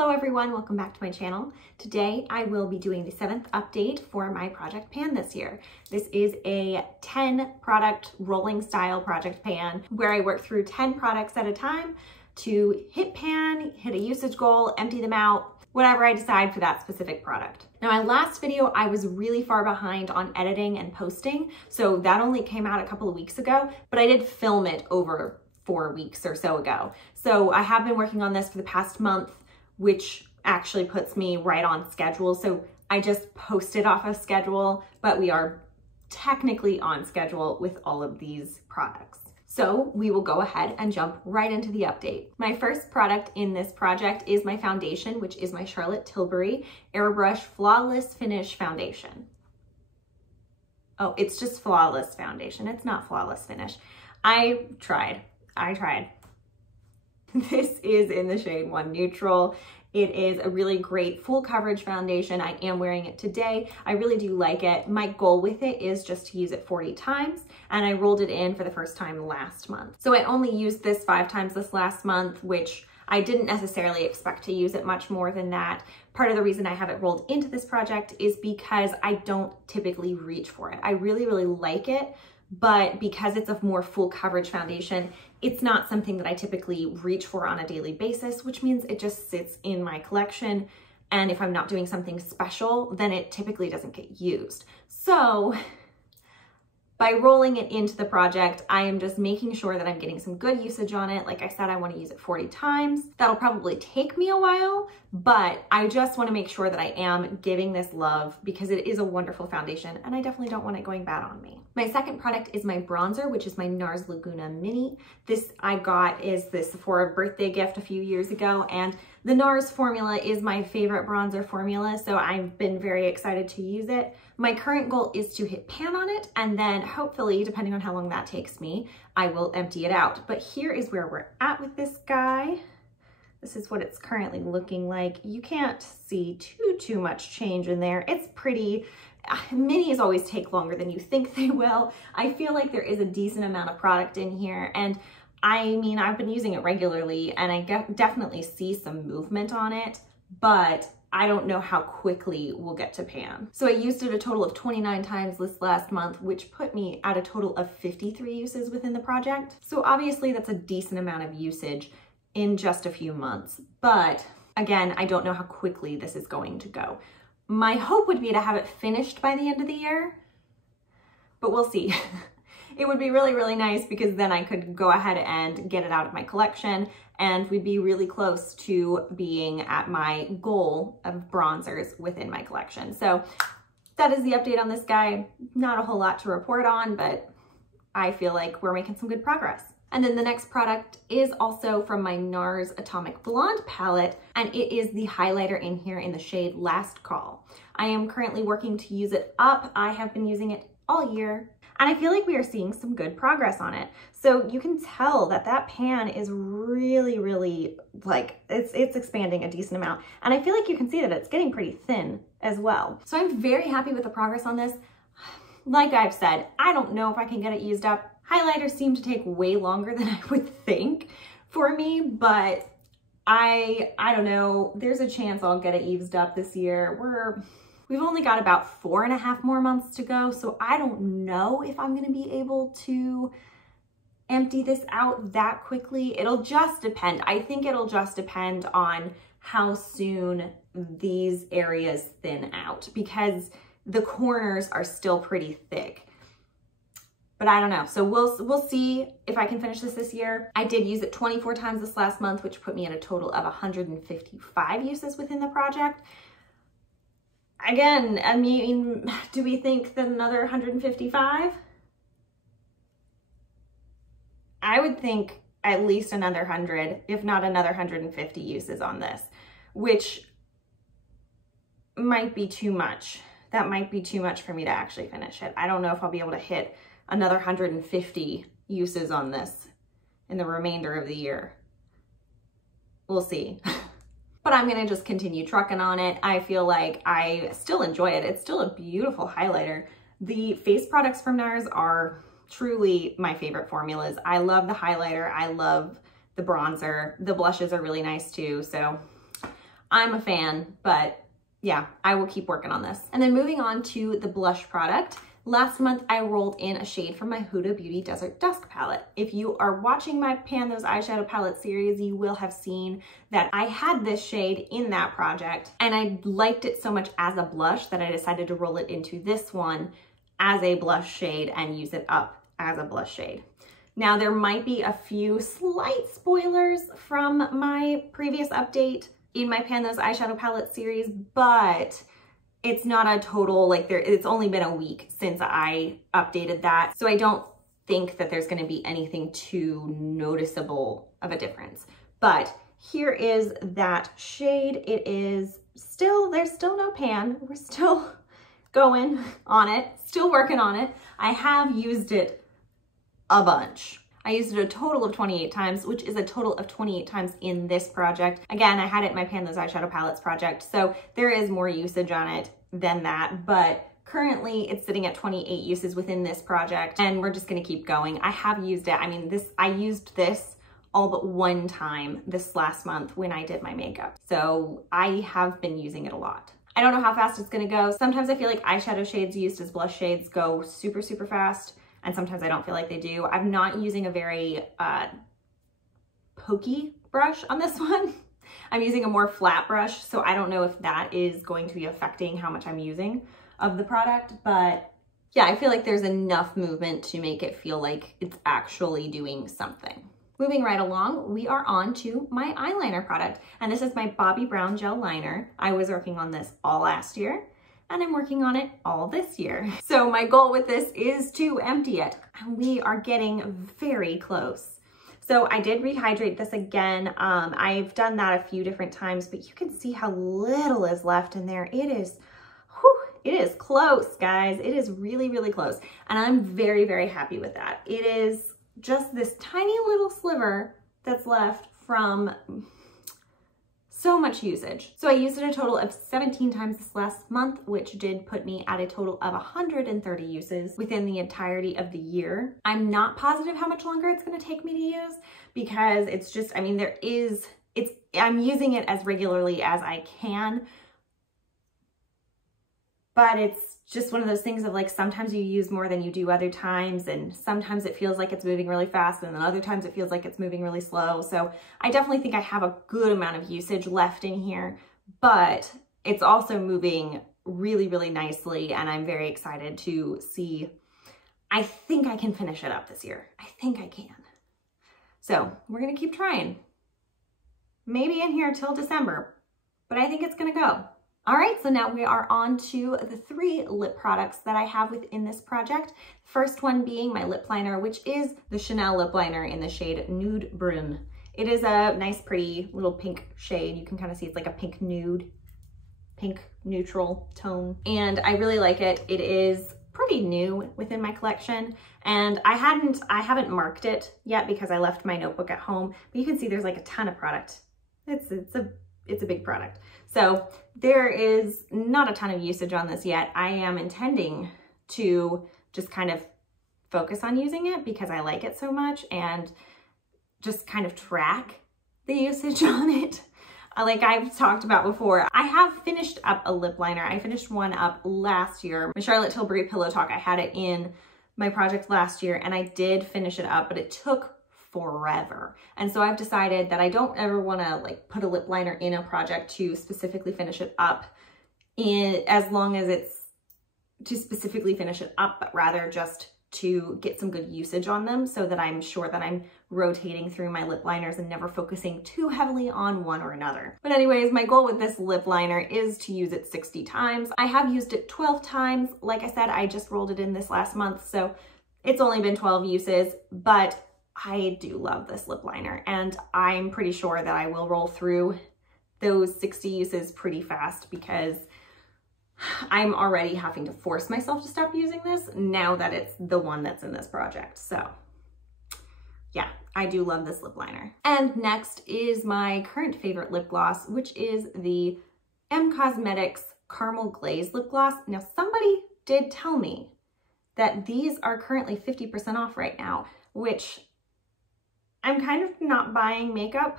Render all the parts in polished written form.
Hello everyone, welcome back to my channel. Today I will be doing the 7th update for my project pan this year. This is a 10 product rolling style project pan where I work through 10 products at a time to hit pan, hit a usage goal, empty them out, whatever I decide for that specific product. Now my last video, I was really far behind on editing and posting, so that only came out a couple of weeks ago, but I did film it over 4 weeks or so ago. So I have been working on this for the past month, which actually puts me right on schedule. So I just posted off of schedule, but we are technically on schedule with all of these products. So we will go ahead and jump right into the update. My first product in this project is my foundation, which is my Charlotte Tilbury Airbrush Flawless Finish Foundation. Oh, it's just Flawless Foundation. It's not Flawless Finish. I tried. This is in the shade 1 Neutral. It is a really great full coverage foundation. I am wearing it today. I really do like it. My goal with it is just to use it 40 times, and I rolled it in for the first time last month. So I only used this 5 times this last month, which I didn't necessarily expect to use it much more than that. Part of the reason I have it rolled into this project is because I don't typically reach for it. I really like it, but because it's a more full coverage foundation, it's not something that I typically reach for on a daily basis, which means it just sits in my collection. And if I'm not doing something special, then it typically doesn't get used. So by rolling it into the project, I am just making sure that I'm getting some good usage on it. Like I said, I want to use it 40 times. That'll probably take me a while, but I just want to make sure that I am giving this love because it is a wonderful foundation and I definitely don't want it going bad on me. My second product is my bronzer, which is my NARS Laguna Mini. This I got as the Sephora birthday gift a few years ago, and the NARS formula is my favorite bronzer formula, so I've been very excited to use it. My current goal is to hit pan on it, and then hopefully, depending on how long that takes me, I will empty it out. But here is where we're at with this guy. This is what it's currently looking like. You can't see too much change in there. It's pretty. Minis always take longer than you think they will. I feel like there is a decent amount of product in here, and I mean, I've been using it regularly and I definitely see some movement on it, but I don't know how quickly we'll get to pan. So I used it a total of 29 times this last month, which put me at a total of 53 uses within the project. So obviously that's a decent amount of usage in just a few months. But again, I don't know how quickly this is going to go. My hope would be to have it finished by the end of the year, but we'll see. It would be really nice because then I could go ahead and get it out of my collection and we'd be really close to being at my goal of bronzers within my collection. So that is the update on this guy. Not a whole lot to report on, but I feel like we're making some good progress. And then the next product is also from my NARS Atomic Blonde palette, and it is the highlighter in here in the shade Last Call. I am currently working to use it up. I have been using it all year, and I feel like we are seeing some good progress on it. So you can tell that that pan is really like, it's expanding a decent amount. And I feel like you can see that it's getting pretty thin as well. So I'm very happy with the progress on this. Like I've said, I don't know if I can get it used up. Highlighters seem to take way longer than I would think for me, but I don't know. There's a chance I'll get it used up this year. We've only got about 4.5 more months to go, so I don't know if I'm gonna be able to empty this out that quickly. It'll just depend. I think it'll just depend on how soon these areas thin out because the corners are still pretty thick. But I don't know. So we'll see if I can finish this year. I did use it 24 times this last month, which put me at a total of 155 uses within the project. Again, I mean, do we think that another 155? I would think at least another 100, if not another 150 uses on this, which might be too much. That might be too much for me to actually finish it. I don't know if I'll be able to hit another 150 uses on this in the remainder of the year. We'll see. But I'm gonna just continue trucking on it. I feel like I still enjoy it. It's still a beautiful highlighter. The face products from NARS are truly my favorite formulas. I love the highlighter. I love the bronzer. The blushes are really nice too. So I'm a fan, but yeah, I will keep working on this. And then moving on to the blush product. Last month, I rolled in a shade from my Huda Beauty Desert Dusk palette. If you are watching my Pan Those Eyeshadow Palette series, you will have seen that I had this shade in that project, and I liked it so much as a blush that I decided to roll it into this one as a blush shade and use it up as a blush shade. Now, there might be a few slight spoilers from my previous update in my Pan Those Eyeshadow Palette series, but it's not a total, like it's only been a week since I updated that. So I don't think that there's gonna be anything too noticeable of a difference. But here is that shade. It is still, there's still no pan. We're still going on it, still working on it. I have used it a bunch. I used it a total of 28 times, which is a total of 28 times in this project. Again, I had it in my Pan Those Eyeshadow Palettes project, so there is more usage on it than that, but currently it's sitting at 28 uses within this project, and we're just gonna keep going. I have used it. I mean, I used this all but one time this last month when I did my makeup. So I have been using it a lot. I don't know how fast it's gonna go. Sometimes I feel like eyeshadow shades used as blush shades go super, super fast, and sometimes I don't feel like they do. I'm not using a very pokey brush on this one. I'm using a more flat brush, so I don't know if that is going to be affecting how much I'm using of the product, but yeah, I feel like there's enough movement to make it feel like it's actually doing something. Moving right along, we are on to my eyeliner product, and this is my Bobbi Brown Gel Liner. I was working on this all last year, and I'm working on it all this year. So my goal with this is to empty it, and we are getting very close. So I did rehydrate this again. I've done that a few different times, but you can see how little is left in there. It is, whew, it is close, guys. It is really, really close. And I'm very, very happy with that. It is just this tiny little sliver that's left from so much usage. So I used it a total of 17 times this last month, which did put me at a total of 130 uses within the entirety of the year. I'm not positive how much longer it's gonna take me to use because it's just, I mean, I'm using it as regularly as I can, but it's just one of those things of like, sometimes you use more than you do other times, and sometimes it feels like it's moving really fast, and then other times it feels like it's moving really slow. So I definitely think I have a good amount of usage left in here, but it's also moving really, really nicely, and I'm very excited to see. I think I can finish it up this year. I think I can. So we're gonna keep trying. Maybe in here till December, but I think it's gonna go. All right, so now we are on to the 3 lip products that I have within this project. First one being my lip liner, which is the Chanel lip liner in the shade Nude Brun. It is a nice, pretty little pink shade. You can kind of see it's like a pink nude, pink neutral tone. And I really like it. It is pretty new within my collection. And I haven't marked it yet because I left my notebook at home, but you can see there's like a ton of product. It's a big product. So there is not a ton of usage on this yet. I am intending to just kind of focus on using it because I like it so much and just kind of track the usage on it. Like I've talked about before, I have finished up a lip liner. I finished one up last year. My Charlotte Tilbury Pillow Talk, I had it in my project last year and I did finish it up, but it took forever. And so I've decided that I don't ever want to like put a lip liner in a project to specifically finish it up as long as it's to specifically finish it up, but rather just to get some good usage on them so that I'm sure that I'm rotating through my lip liners and never focusing too heavily on one or another. But anyways, my goal with this lip liner is to use it 60 times. I have used it 12 times. Like I said, I just rolled it in this last month, so it's only been 12 uses, but I do love this lip liner, and I'm pretty sure that I will roll through those 60 uses pretty fast because I'm already having to force myself to stop using this now that it's the one that's in this project. So yeah, I do love this lip liner. And next is my current favorite lip gloss, which is the M Cosmetics Caramel Glaze Lip Gloss. Now, somebody did tell me that these are currently 50% off right now, which I'm kind of not buying makeup,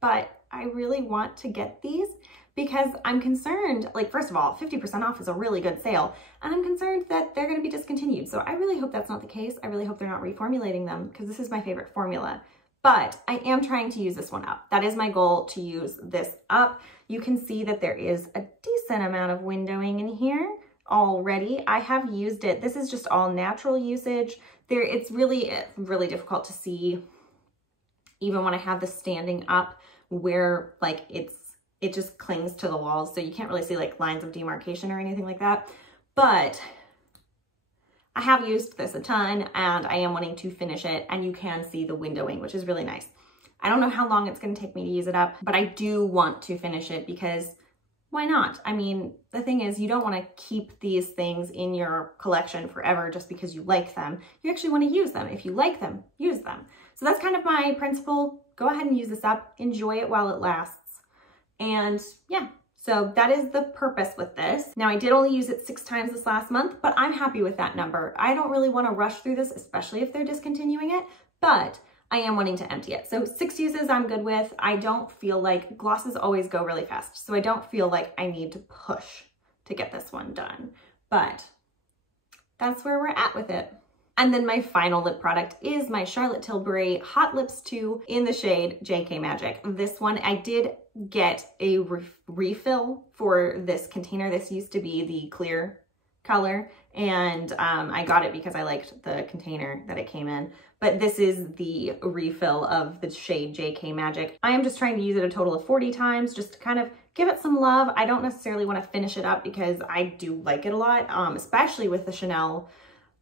but I really want to get these because I'm concerned, like, first of all, 50% off is a really good sale, and I'm concerned that they're gonna be discontinued. So I really hope that's not the case. I really hope they're not reformulating them because this is my favorite formula. But I am trying to use this one up. That is my goal, to use this up. You can see that there is a decent amount of windowing in here already. I have used it. This is just all natural usage. It's really difficult to see, even when I have this standing up, where like it just clings to the walls. So you can't really see like lines of demarcation or anything like that. But I have used this a ton and I am wanting to finish it, and you can see the windowing, which is really nice. I don't know how long it's going to take me to use it up, but I do want to finish it because why not? I mean, the thing is, you don't want to keep these things in your collection forever just because you like them. You actually want to use them. If you like them, use them. So that's kind of my principle. Go ahead and use this up. Enjoy it while it lasts. And yeah, so that is the purpose with this. Now, I did only use it 6 times this last month, but I'm happy with that number. I don't really want to rush through this, especially if they're discontinuing it, but I am wanting to empty it. So 6 uses I'm good with. I don't feel like glosses always go really fast, so I don't feel like I need to push to get this one done, but that's where we're at with it. And then my final lip product is my Charlotte Tilbury Hot Lips 2 in the shade JK Magic. This one, I did get a refill for this container. This used to be the clear color, and I got it because I liked the container that it came in. But this is the refill of the shade JK Magic. I am just trying to use it a total of 40 times just to kind of give it some love. I don't necessarily want to finish it up because I do like it a lot, especially with the Chanel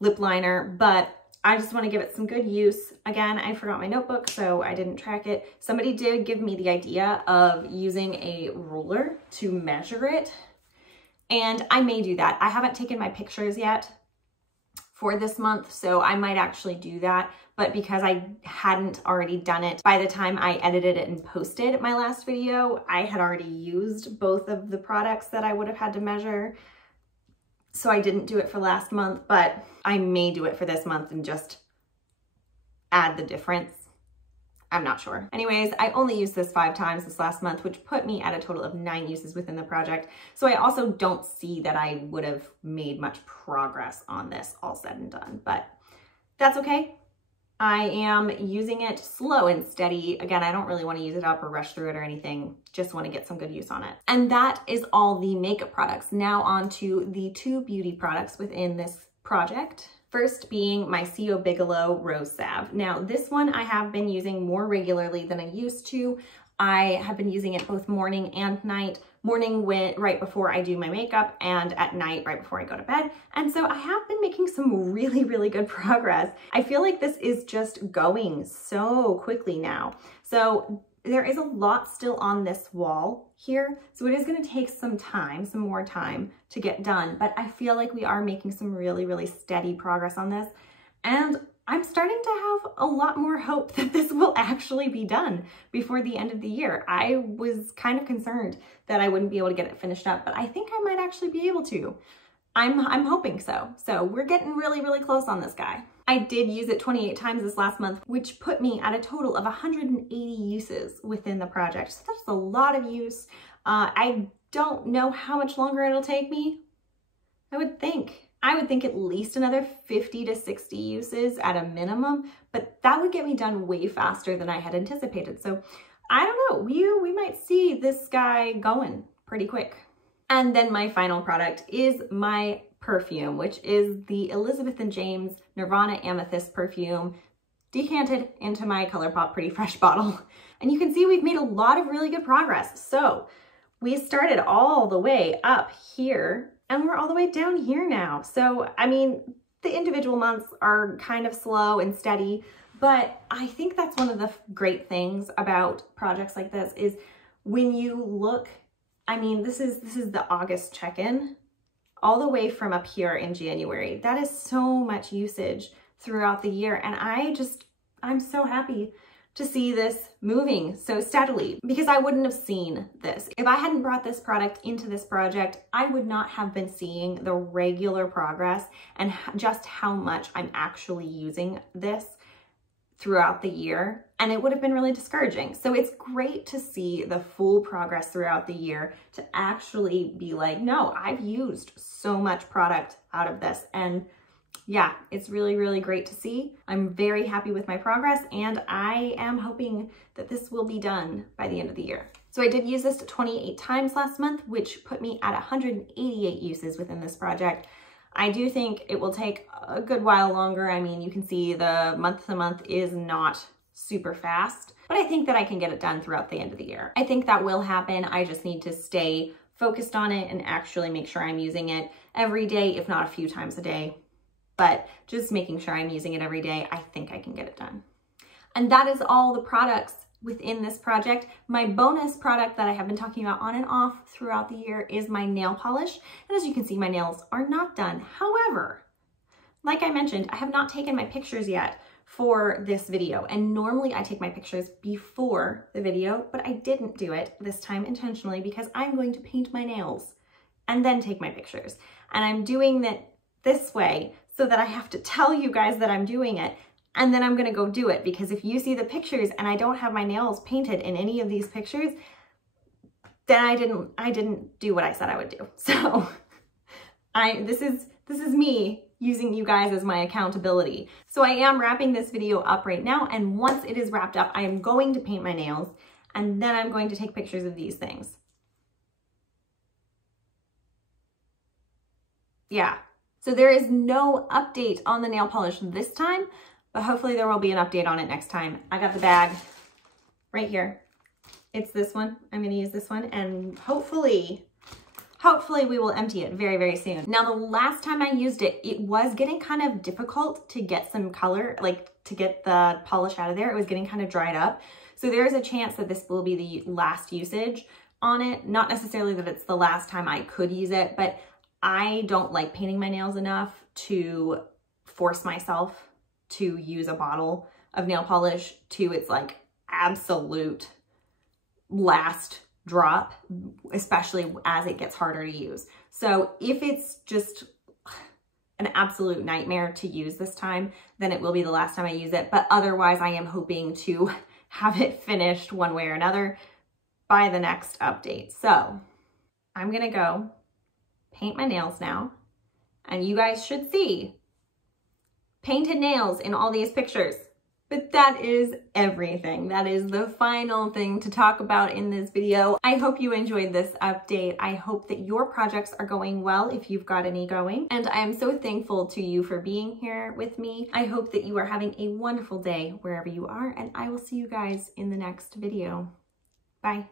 lip liner, but I just want to give it some good use. Again, I forgot my notebook, so I didn't track it. Somebody did give me the idea of using a ruler to measure it, and I may do that. I haven't taken my pictures yet for this month, so I might actually do that, but because I hadn't already done it by the time I edited it and posted my last video, I had already used both of the products that I would have had to measure. So I didn't do it for last month, but I may do it for this month and just add the difference. I'm not sure. Anyways, I only used this 5 times this last month, which put me at a total of 9 uses within the project. So I also don't see that I would have made much progress on this all said and done, but that's okay. I am using it slow and steady. Again, I don't really want to use it up or rush through it or anything. Just want to get some good use on it. And that is all the makeup products. Now on to the 2 beauty products within this project. First being my CO Bigelow Rose Salve. Now this one I have been using more regularly than I used to. I have been using it both morning and night. Morning right before I do my makeup, and at night right before I go to bed. And so I have been making some really, really good progress. I feel like this is just going so quickly now. So there is a lot still on this wall here. So it is going to take some time, some more time to get done, but I feel like we are making some really, really steady progress on this. And I'm starting to have a lot more hope that this will actually be done before the end of the year. I was kind of concerned that I wouldn't be able to get it finished up, but I think I might actually be able to. I'm hoping so. So we're getting really, really close on this guy. I did use it 28 times this last month, which put me at a total of 180 uses within the project. So that's a lot of use. I don't know how much longer it'll take me. I would think at least another 50 to 60 uses at a minimum, but that would get me done way faster than I had anticipated. So I don't know, we might see this guy going pretty quick. And then my final product is my perfume, which is the Elizabeth & James Nirvana Amethyst perfume, decanted into my ColourPop Pretty Fresh bottle. And you can see we've made a lot of really good progress. So we started all the way up here, and we're all the way down here now. So, I mean, the individual months are kind of slow and steady, but I think that's one of the great things about projects like this is when you look, I mean, this is the August check-in, all the way from up here in January. That is so much usage throughout the year, and I'm so happy to see this moving so steadily, because I wouldn't have seen this. If I hadn't brought this product into this project, I would not have been seeing the regular progress and just how much I'm actually using this throughout the year, and it would have been really discouraging. So it's great to see the full progress throughout the year, to actually be like, no, I've used so much product out of this. And yeah, it's really, really great to see. I'm very happy with my progress, and I am hoping that this will be done by the end of the year. So I did use this 28 times last month, which put me at 188 uses within this project. I do think it will take a good while longer. I mean, you can see the month to month is not super fast, but I think that I can get it done throughout the end of the year. I think that will happen. I just need to stay focused on it and actually make sure I'm using it every day, if not a few times a day. But just making sure I'm using it every day, I think I can get it done. And that is all the products within this project. My bonus product that I have been talking about on and off throughout the year is my nail polish. And as you can see, my nails are not done. However, like I mentioned, I have not taken my pictures yet for this video. And normally I take my pictures before the video, but I didn't do it this time intentionally because I'm going to paint my nails and then take my pictures. And I'm doing it this way so that I have to tell you guys that I'm doing it, and then I'm gonna go do it, because if you see the pictures and I don't have my nails painted in any of these pictures, then I didn't do what I said I would do. So this is me using you guys as my accountability. So I am wrapping this video up right now, and once it is wrapped up, I am going to paint my nails, and then I'm going to take pictures of these things. Yeah. So there is no update on the nail polish this time, but hopefully there will be an update on it next time. I got the bag right here. It's this one. I'm gonna use this one, and hopefully we will empty it very, very soon. Now, the last time I used it, it was getting kind of difficult to get some color, like to get the polish out of there. It was getting kind of dried up. So there is a chance that this will be the last usage on it. Not necessarily that it's the last time I could use it, but I don't like painting my nails enough to force myself to use a bottle of nail polish to its like absolute last drop, especially as it gets harder to use. So if it's just an absolute nightmare to use this time, then it will be the last time I use it. But otherwise, I am hoping to have it finished one way or another by the next update. So I'm gonna go paint my nails now, and you guys should see painted nails in all these pictures. But that is everything. That is the final thing to talk about in this video. I hope you enjoyed this update. I hope that your projects are going well if you've got any going. And I am so thankful to you for being here with me. I hope that you are having a wonderful day wherever you are, and I will see you guys in the next video. Bye.